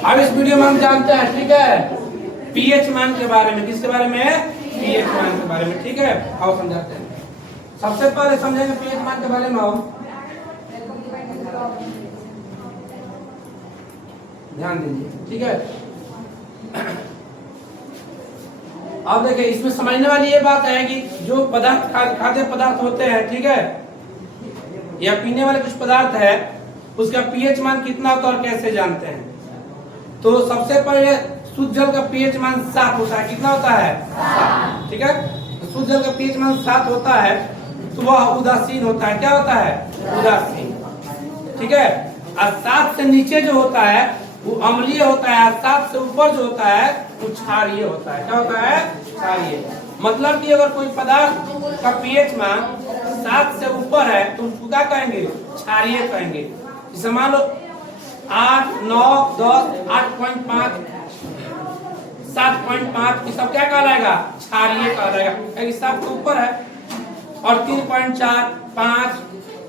अब इस वीडियो में हम जानते हैं, ठीक है, पीएच मान के बारे में। किसके बारे में? पीएच मान के बारे में, ठीक है। आओ समझाते हैं। सबसे पहले समझेंगे पीएच मान के बारे में। आओ ध्यान दीजिए, ठीक है। अब देखिए, इसमें समझने वाली ये बात है कि जो पदार्थ खाद्य पदार्थ होते हैं, ठीक है, या पीने वाले कुछ पदार्थ है, उसका पीएच मान कितना होता है और कैसे जानते हैं? तो सबसे पहले शुद्ध जल का पीएच मान 7 होता है। कितना होता है? 7, ठीक है। तो शुद्ध जल का पीएच मान 7 होता है तो वह उदासीन होता है। क्या होता है? उदासीन, ठीक है। और 7 से नीचे जो होता है वो अम्लीय होता है, 7 से ऊपर जो होता है वो क्षारीय होता है। क्या होता है? क्षारीय। मतलब कि अगर कोई पदार्थ का पीएच मान 7 से ऊपर है तो उसको क्या कहेंगे? क्षारीय कहेंगे। जैसे मान लो 8, 9, 10, 8.5, 7.5 ये सब क्या कहलाएगा? क्षारीय कहलाएगा, क्योंकि 7 से ऊपर है। और 3.4, 5,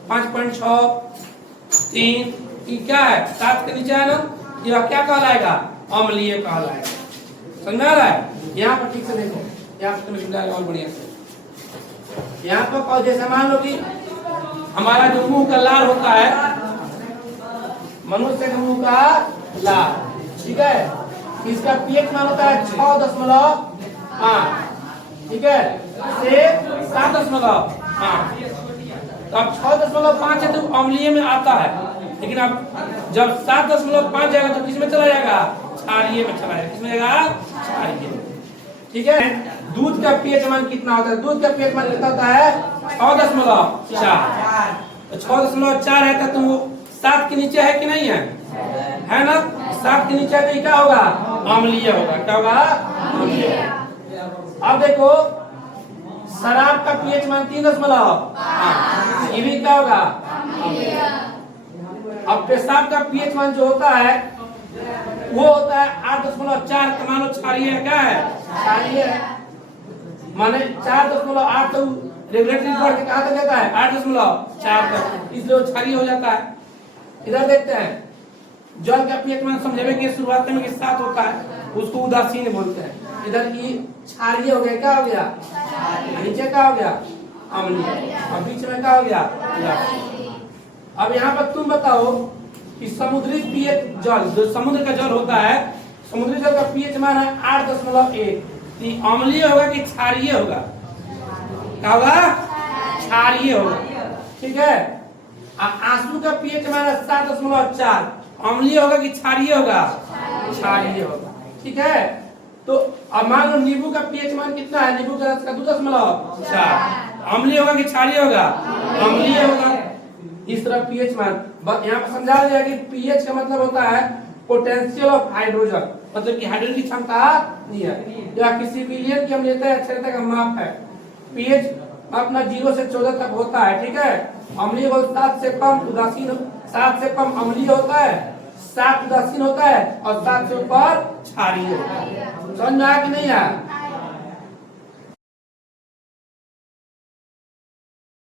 5.6, 3 ये क्या है? 7 के नीचे है ना, यह क्या कहलाएगा? अम्लीय कहलाएगा। समझ आ रहा है? यहाँ पर ठीक से देखो, यहाँ पर तुम्हें समझाएगा और बढ़िया से। यहाँ पर जैसे मान लो कि हमारा जो मुंह का लार होता है, मनुष्य के मुंह का लार, ठीक है, इसका पीएच मान होता है 6.5, ठीक है, से 7.5। तो अब 6.5 है तो अम्लीय में आता है, लेकिन अब जब 7.5 जाएगा तो किस में चला जाएगा? क्षारीय में चला जाएगा। किसमें जाएगा? क्षारीय में, ठीक है। दूध का पीएच मान कितना होता है? दूध का पीएच मान कितना होता है? 6.4। तो 6.4 है तो वो 7 के नीचे है कि नहीं है? है ना? 7 के नीचे तो क्या होगा? अम्लीय होगा। क्या होगा? अम्लीय। अब देखो, शराब का पीएच मान 3.5, ये भी क्या होगा? अब पेशाब का पीएच मान जो होता है वो होता है 8.4। मान लो क्षारीय है। क्या है? क्षारीय है, माने 4.8 तो रेगुलेटरी बढ़ के कहां तक जाता है? 8.4 तक, इसलिए क्षारीय हो जाता है। इधर देखते हैं, जल का पीएच मान समझेंगे कि शुरुआत में 7 होता है, उसको उदासीन बोलते हैं। इधर की क्षारीय हो गया। क्या हो गया? नीचे क्या हो गया? अम्लीय। और बीच में क्या हो गया? उदासीन। अब यहाँ पर तुम बताओ कि समुद्री पीएच जल, जो समुद्र का जल होता है, समुद्री जल का पीएच मान है 8.1। अम्लीय होगा कि क्षारीय होगा? क्या होगा? क्षारीय होगा, ठीक है। आंसू का पीएच मान है 7.4। अम्लीय होगा कि क्षारीय होगा? क्षारीय होगा, ठीक है। तो अब मान लो नींबू का पीएच मान कितना है? नींबू का रस का 2.4। अम्लीय होगा कि क्षारीय होगा? अम्लीय होगा। इस तरह पीएच मान यहाँ पर समझा दिया कि पीएच का मतलब होता है पोटेंशियल ऑफ हाइड्रोजन, मतलब कि हाइड्रोजन की क्षमता नहीं है, या किसी विलयन की अम्लीयता या क्षारीयता का माप है। पीएच अपना 0 से 14 तक होता है, ठीक है। अम्लीय 7 से कम उदासीन, 7 से कम अम्लीय होता है, 7 उदासीन होता है, और 7 से ऊपर क्षारीय होता है। समझ में आया कि नहीं आया?